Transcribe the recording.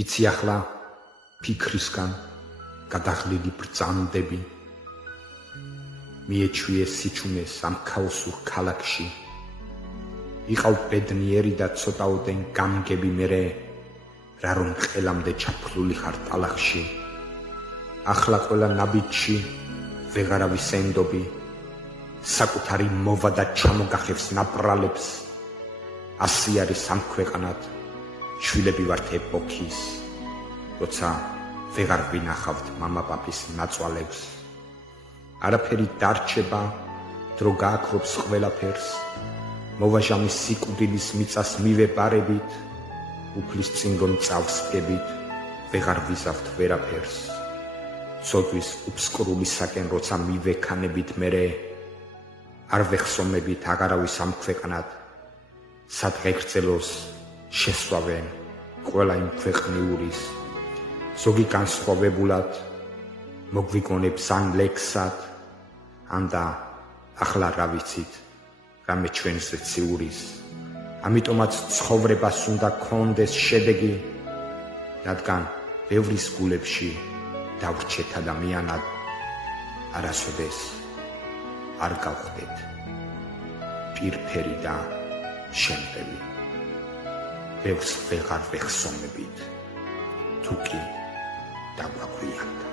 ვიცი ახლა ფიქრისგან გადაღლილი ბრძანდები მიეჩვიეს სიჩუმეს ამ ქაოსურ ქალაქში იყავ ბედნიერი და ცოტაოდენ გამგები მერე რა რომ ყელამდე ჩაფლული ხარ ტალახში ახლა ყველა ნაბიჯში ვეღარავის ენდობი საკუთარი მოვა და ჩამოგახევს ნაპრალებს ასი არის ამ ქვეყანად შვილები ვართ ეპოქის როცა ვეღარ ვინახავთ მამაპაპის ნაწვალებს არაფერი დარჩება დრო გააქრობს ყველაფერს მოვაჟამის სიკვდილის მიწას მივეპარებით უფლის წინ რომ წავსდგებით ვეღარ ვიზავთ ვერაფერს ცოდვის უბსკრულისაკენ როცა მივექანებით მერე არ ვეხსომებით აღარავის ამ ქვეყანად სად ღეგრძელოს შესვავენ ყველა იმ ქვეყნიურის ზოგი განსხვავებულად მოგვიგონებს ან ლექსად ან და ახლა რა ვიცით რამე ჩვენზე ციურის ამიტომაც ცხოვრებას უნდა გქონდეს შედეგი რადგან ბევრის გულებში დავრჩეთ ადამიანად არასოდეს არ გავხდეთ პირფერი და შემტევი ბევრს ვეღარ ვეხსომებით თუ კი დაგვაგვიანდა